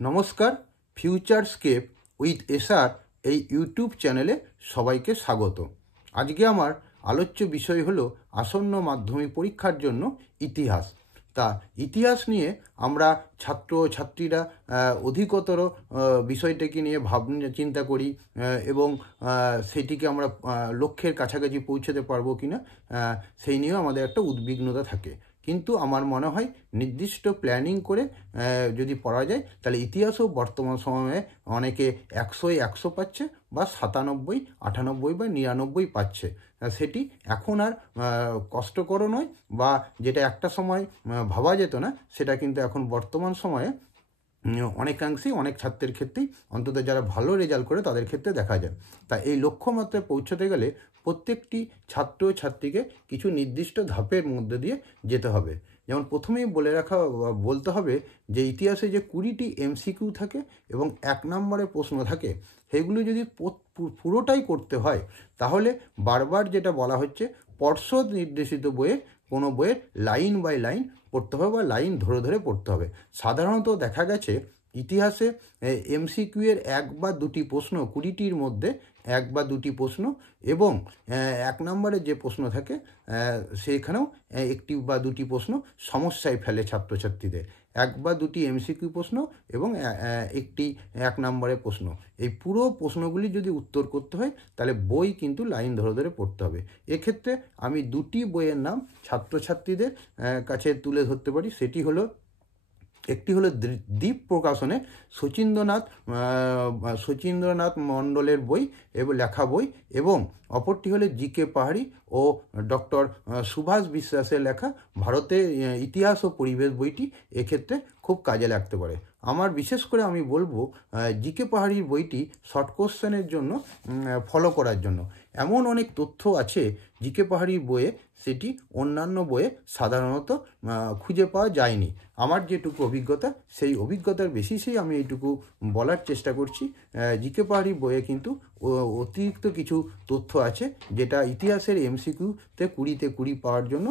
নমস্কার, ফিউচারস্কেপ with SR এই YouTube চ্যানেলে সবাইকে স্বাগত। আজকে আমার আলোচ্য বিষয় হলো আসন্ন মাধ্যমিক পরীক্ষার জন্য ইতিহাস। তা ইতিহাস নিয়ে আমরা ছাত্রছাত্রীরা অধিকতর বিষয়টাকে নিয়ে ভাবনা চিন্তা করি এবং সেটিকে আমরা লক্ষ্যের কাছাকাছি পৌঁছতে পারবো কিনা সেই নিয়েও আমাদের একটা উদ্বিগ্নতা থাকে। কিন্তু আমার মনে হয় নির্দিষ্ট প্ল্যানিং করে যদি পড়া যায় তাহলে ইতিহাসও বর্তমান সময়ে অনেকে 100 পাচ্ছে বা 97, 98 বা 99 পাচ্ছে। সেটি এখন আর কষ্টকর নয়, বা যেটা একটা সময় ভাবা যেত না সেটা কিন্তু এখন বর্তমান সময়ে অনেকাংশেই অনেক ছাত্রের ক্ষেত্রেই, অন্তত যারা ভালো রেজাল্ট করে তাদের ক্ষেত্রে দেখা যায়। তা এই লক্ষ্যমাত্রায় পৌঁছতে গেলে প্রত্যেকটি ছাত্রছাত্রীকে কিছু নির্দিষ্ট ধাপের মধ্যে দিয়ে যেতে হবে। যেমন প্রথমেই বলতে হবে যে ইতিহাসে যে 20টি MCQ থাকে এবং 1 নম্বরের প্রশ্ন থাকে, সেগুলো যদি পুরোটাই করতে হয় তাহলে বারবার যেটা বলা হচ্ছে পর্ষদ নির্দেশিত কোনো বইয়ের লাইন বাই লাইন পড়তে হবে বা লাইন ধরে ধরে পড়তে হবে। সাধারণত দেখা গেছে ইতিহাসে MCQ এর 1 বা 2টি প্রশ্ন, 20টির মধ্যে 1 বা 2টি প্রশ্ন, এবং 1 নম্বরের যে প্রশ্ন থাকে সেখানেও 1টি বা 2টি প্রশ্ন সমস্যায় ফেলে ছাত্রছাত্রীদের। 1 বা 2টি MCQ প্রশ্ন এবং 1টি 1 নম্বরের প্রশ্ন, এই পুরো প্রশ্নগুলি যদি উত্তর করতে হয় তাহলে বই কিন্তু লাইন ধরে ধরে পড়তে হবে। এক্ষেত্রে আমি 2টি বইয়ের নাম ছাত্রছাত্রীদের কাছে তুলে ধরতে পারি। সেটি হলো, একটি হলো দ্বীপ প্রকাশনে শচীন্দ্রনাথ মণ্ডলের বই এবং লেখা বই, এবং অপরটি হলো GK পাহাড়ি ও ডক্টর সুভাষ বিশ্বাসের লেখা ভারতের ইতিহাস ও পরিবেশ বইটি এক্ষেত্রে খুব কাজে লাগতে পারে। আমার বিশেষ করে আমি বলবো GK পাহাড়ির বইটি শর্ট কোশ্চেনের জন্য ফলো করার জন্য। এমন অনেক তথ্য আছে GK পাহাড়ির বইয়ে, সেটি অন্যান্য বইয়ে সাধারণত খুঁজে পাওয়া যায়নি। আমার যেটুকু অভিজ্ঞতা, সেই অভিজ্ঞতার বেসিসেই আমি এইটুকু বলার চেষ্টা করছি। GK পাহাড়ির বইয়ে কিন্তু অতিরিক্ত কিছু তথ্য আছে যেটা ইতিহাসের MCQতে 20তে 20 পাওয়ার জন্য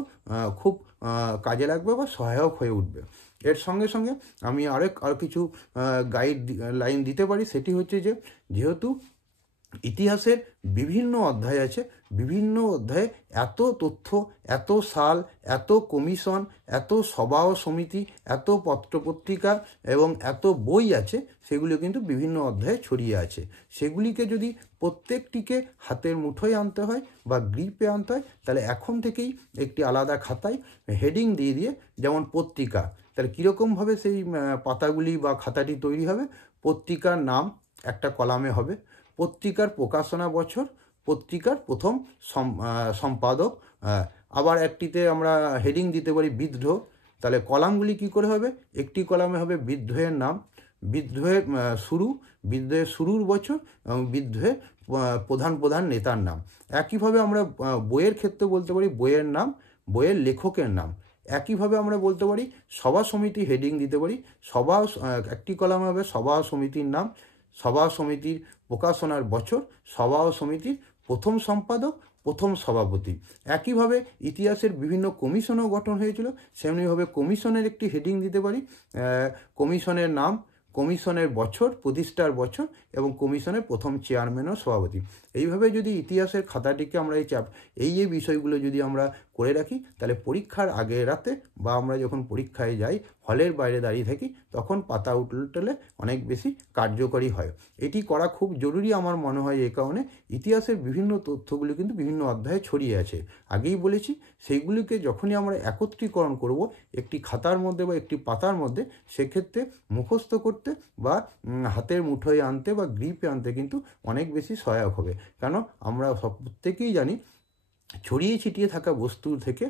খুব কাজে লাগবে বা সহায়ক হয়ে উঠবে। এর সঙ্গে সঙ্গে আমি আরও কিছু লাইন দিতে পারি। সেটি হচ্ছে যে, যেহেতু ইতিহাসের বিভিন্ন অধ্যায় আছে, বিভিন্ন অধ্যায়ে এত তথ্য, এত সাল, এত কমিশন, এত সভা ও সমিতি, এত পত্রপত্রিকা এবং এত বই আছে, সেগুলো কিন্তু বিভিন্ন অধ্যায়ে ছড়িয়ে আছে। সেগুলিকে যদি প্রত্যেকটিকে হাতের মুঠোয় আনতে হয় বা গ্রিপে আনতে হয়, তাহলে এখন থেকেই একটি আলাদা খাতায় হেডিং দিয়ে দিয়ে, যেমন পত্রিকা, তাহলে কীরকমভাবে সেই পাতাগুলি বা খাতাটি তৈরি হবে। পত্রিকার নাম একটা কলামে হবে, পত্রিকার প্রকাশনা বছর, পত্রিকার প্রথম সম্পাদক, আবার একটিতে আমরা হেডিং দিতে পারি বিদ্রোহ। তাহলে কলামগুলি কি করে হবে? একটি কলামে হবে বিদ্রোহের নাম, বিদ্রোহের শুরুর বছর এবং বিদ্রোহের প্রধান নেতার নাম। একইভাবে আমরা বইয়ের ক্ষেত্রে বলতে পারি বইয়ের নাম, বইয়ের লেখকের নাম। একইভাবে আমরা বলতে পারি সভা সমিতি হেডিং দিতে পারি। একটি কলামে হবে সভা সমিতির নাম, সভা সমিতির প্রকাশনার বছর, সভা সমিতির প্রথম সম্পাদক, প্রথম সভাপতি। একইভাবে ইতিহাসের বিভিন্ন কমিশনও গঠন হয়েছিল, সেমনিভাবে কমিশনের একটি হেডিং দিতে পারি, কমিশনের নাম, কমিশনের বছর, প্রতিষ্ঠার বছর এবং কমিশনের প্রথম চেয়ারম্যান ও সভাপতি। এইভাবে যদি ইতিহাসের খাতাটিকে আমরা এই বিষয়গুলো যদি আমরা করে রাখি, তাহলে পরীক্ষার আগের রাতে বা আমরা যখন পরীক্ষায় যাই, হলের বাইরে দাঁড়িয়ে থাকি, তখন পাতা উল্টালে অনেক বেশি কার্যকরী হয়। এটি করা খুব জরুরি আমার মনে হয়। এই কারণে ইতিহাসের বিভিন্ন তথ্যগুলি কিন্তু বিভিন্ন অধ্যায়ে ছড়িয়ে আছে, আগেই বলেছি। সেইগুলিকে যখনই আমরা একত্রীকরণ করব একটি খাতার মধ্যে বা একটি পাতার মধ্যে, সেক্ষেত্রে মুখস্থ করতে বা হাতের মুঠোয় আনতে বা গ্রিপে আনতে কিন্তু অনেক বেশি সহায়ক হবে। কেন, আমরা প্রত্যেকেই জানি ছড়িয়ে ছিটিয়ে থাকা বস্তু থেকে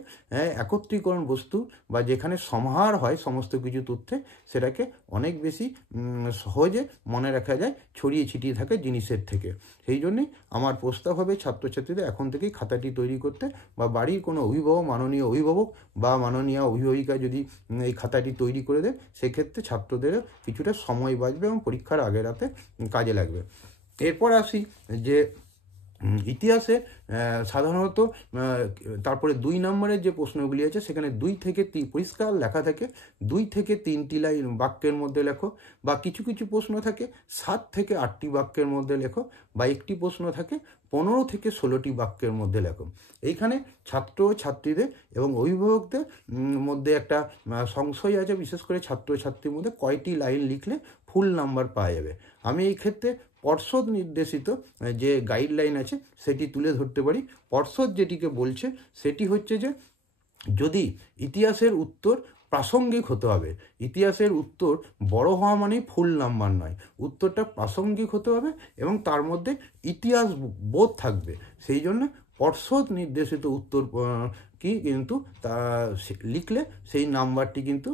একত্রীকরণ বস্তু বা যেখানে সমাহার হয় সমস্ত কিছু তথ্যে, সেটাকে অনেক বেশি সহজে মনে রাখা যায় ছড়িয়ে ছিটিয়ে থাকা জিনিসের থেকে। সেই জন্যেই আমার প্রস্তাব হবে ছাত্রছাত্রীদের এখন থেকেই খাতাটি তৈরি করতে, বা বাড়ির কোনো মাননীয় অভিভাবক বা মাননীয় অভিভাবিকা যদি এই খাতাটি তৈরি করে দেয়, সেক্ষেত্রে ছাত্রদেরও কিছুটা সময় বাঁচবে এবং পরীক্ষার আগের রাতে কাজে লাগবে। এরপর আসি যে ইতিহাসে সাধারণত তারপরে 2 নম্বরের যে প্রশ্নগুলি আছে সেখানে 2 থেকে 3 পরিষ্কার লেখা থাকে 2 থেকে 3টি লাইন বাক্যের মধ্যে লেখো, বা কিছু কিছু প্রশ্ন থাকে 7 থেকে 8টি বাক্যের মধ্যে লেখো, বা একটি প্রশ্ন থাকে 15 থেকে 16টি বাক্যের মধ্যে লেখো। এইখানে ছাত্র ছাত্রীদের এবং অভিভাবকদের মধ্যে একটা সংশয় আছে, বিশেষ করে ছাত্র ছাত্রীর মধ্যে কয়টি লাইন লিখলে ফুল নাম্বার পাওয়া যাবে। আমি এই ক্ষেত্রে পর্ষদ নির্দেশিত যে গাইডলাইন আছে সেটি তুলে ধরতে পারি। পর্ষদ যেটিকে বলছে সেটি হচ্ছে যে যদি ইতিহাসের উত্তর প্রাসঙ্গিক হতে হবে, ইতিহাসের উত্তর বড় হওয়া মানেই ফুল নাম্বার নয়, উত্তরটা প্রাসঙ্গিক হতে হবে এবং তার মধ্যে ইতিহাস বোধ থাকবে। সেই জন্য পর্ষদ নির্দেশিত উত্তর কি কিন্তু তা লিখলে সেই নাম্বারটি কিন্তু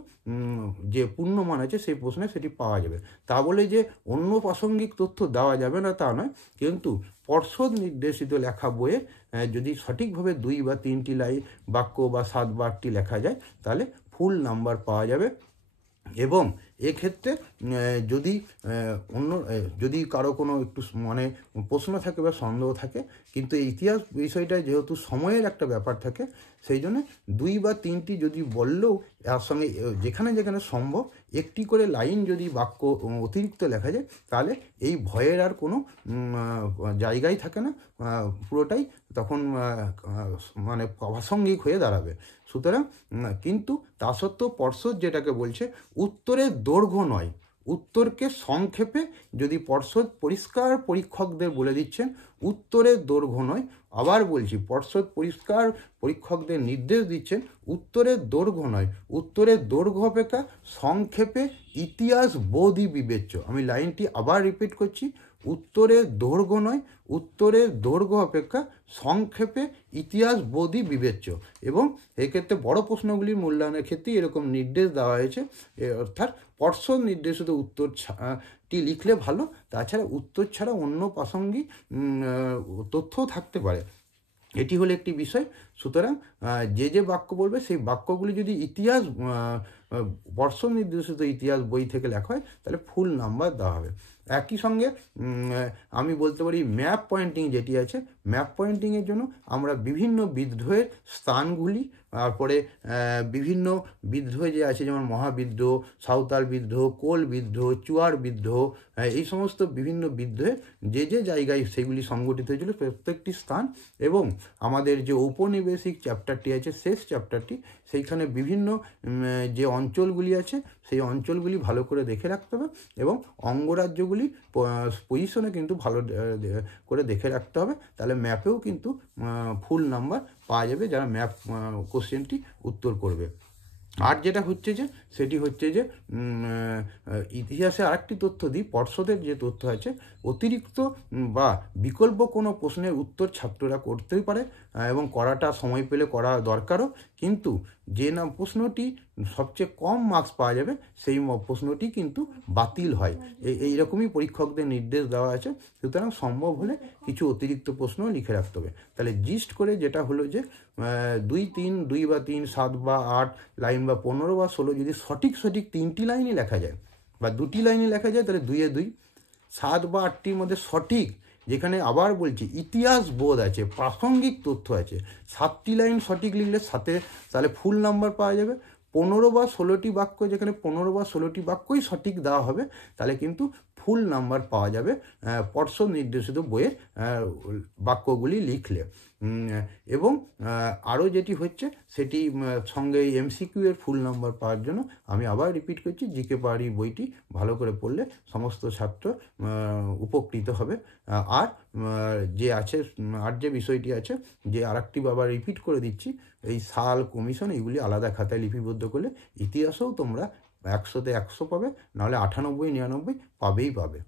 যে পূর্ণমান আছে সেই প্রশ্নে সেটি পাওয়া যাবে। তা বলে যে অন্য প্রাসঙ্গিক তথ্য দেওয়া যাবে না তা নয়, কিন্তু পর্ষদ নির্দেশিত লেখা বইয়ে যদি সঠিকভাবে 2 বা 3টি লাইন বাক্য বা 7 বা 8টি লেখা যায় তাহলে ফুল নাম্বার পাওয়া যাবে। এবং এক্ষেত্রে যদি কারো কোনো একটু মানে প্রশ্ন থাকে বা সন্দেহ থাকে, কিন্তু এই ইতিহাস বিষয়টা যেহেতু সময়ের একটা ব্যাপার থাকে সেই জন্য 2 বা 3টি যদি বললেও এর সঙ্গে যেখানে যেখানে সম্ভব একটি করে লাইন যদি বাক্য অতিরিক্ত লেখা যায় তাহলে এই ভয়ের আর কোনো জায়গাই থাকে না, পুরোটাই তখন মানে প্রাসঙ্গিক হয়ে দাঁড়াবে। সুতরাং কিন্তু তা সত্ত্বেও পর্ষদ যেটাকে বলছে উত্তরের দৈর্ঘ্য নয়, উত্তরকে সংক্ষেপে যদি পর্ষদ পরিষ্কার পরীক্ষকদের বলে দিচ্ছেন উত্তরের দৈর্ঘ্য নয়, আবার বলছি পর্ষদ পরিষ্কার পরীক্ষকদের নির্দেশ দিচ্ছেন উত্তরের দৈর্ঘ্য নয়, উত্তরের দৈর্ঘ্য অপেক্ষা সংক্ষেপে ইতিহাস বোধই বিবেচ্য। আমি লাইনটি আবার রিপিট করছি, উত্তরের দৈর্ঘ্য নয়, উত্তরের দৈর্ঘ্য অপেক্ষা সংক্ষেপে ইতিহাস বোধই বিবেচ্য। এবং এক্ষেত্রে বড় প্রশ্নগুলির মূল্যায়নের ক্ষেত্রে এরকম নির্দেশ দেওয়া হয়েছে, অর্থাৎ পর্ষদ নির্দেশিত উত্তরটি লিখলে ভালো, তাছাড়া উত্তর ছাড়া অন্য প্রাসঙ্গিক তথ্যও থাকতে পারে। এটি হলো একটি বিষয়। সুতরাং যে বাক্য বলবে সেই বাক্যগুলি যদি ইতিহাস পর্ষদ নির্দেশিত ইতিহাস বই থেকে লেখা হয় তাহলে ফুল নাম্বার দেওয়া হবে। একই সঙ্গে আমি বলতে পারি ম্যাপ পয়েন্টিং যেটি আছে, ম্যাপ পয়েন্টিংয়ের জন্য আমরা বিভিন্ন বিদ্রোহের স্থানগুলি, তারপরে বিভিন্ন বিদ্রোহ যে আছে যেমন মহাবিদ্রোহ, সাঁওতাল বিদ্রোহ, কোল বিদ্রোহ, চুয়ার বিদ্রোহ, এই সমস্ত বিভিন্ন বিদ্রোহে যে জায়গায় সেগুলি সংগঠিত হয়েছিল প্রত্যেকটি স্থান, এবং আমাদের যে ঔপনিবেশিক চ্যাপ্টারটি আছে শেষ চ্যাপ্টারটি, সেইখানে বিভিন্ন যে অঞ্চলগুলি আছে সেই অঞ্চলগুলি ভালো করে দেখে রাখতে হবে এবং অঙ্গরাজ্যগুলি পজিশনে কিন্তু ভালো করে দেখে রাখতে হবে, তাহলে ম্যাপেও কিন্তু ফুল নাম্বার পাওয়া যাবে যারা ম্যাপ কোশ্চেনটি উত্তর করবে। আর যেটা হচ্ছে যে সেটি হচ্ছে যে ইতিহাসে আরেকটি তথ্য দিই, পর্ষদের যে তথ্য আছে অতিরিক্ত বা বিকল্প কোনো প্রশ্নের উত্তর ছাত্ররা করতেই পারে এবং করাটা সময় পেলে করা দরকারও, কিন্তু যে না প্রশ্নটি সবচেয়ে কম মার্কস পাওয়া যাবে সেই প্রশ্নটি কিন্তু বাতিল হয়। এইরকমই পরীক্ষকদের নির্দেশ দেওয়া আছে। সুতরাং সম্ভব হলে কিছু অতিরিক্ত প্রশ্ন লিখে রাখতে হবে। তাহলে জিস্ট করে যেটা হলো যে 2 বা 3, 7 বা 8 লাইন বা 15 বা 16 যদি সঠিক 3টি লাইনই লেখা যায় বা 2টি লাইনই লেখা যায় তাহলে 2 এ 2, 7 বা 8টির মধ্যে সঠিক, যেখানে আবার বলছি ইতিহাস বোধ আছে, প্রাসঙ্গিক তথ্য আছে, 7টি লাইন সঠিক লিখলে 7-এ তাহলে ফুল নাম্বার পাওয়া যাবে। 15 বা 16টি বাক্য, যেখানে 15 বা 16টি বাক্যই সঠিক দেওয়া হবে তাহলে কিন্তু ফুল নাম্বার পাওয়া যাবে পর্ষদ নির্দেশিত বইয়ের বাক্যগুলি লিখলে। এবং আরও যেটি হচ্ছে সেটি সঙ্গে এমসিকিউ এর ফুল নাম্বার পাওয়ার জন্য আমি আবার রিপিট করছি, জিকে পাহাড়ি বইটি ভালো করে পড়লে সমস্ত ছাত্র উপকৃত হবে। আর যে বিষয়টি আছে যে আরেকটি আবার রিপিট করে দিচ্ছি, এই সাল, কমিশন এইগুলি আলাদা খাতায় লিপিবদ্ধ করলে ইতিহাসেও তোমরা 100-তে 100 পাবে, নাহলে 98-99 পাবে।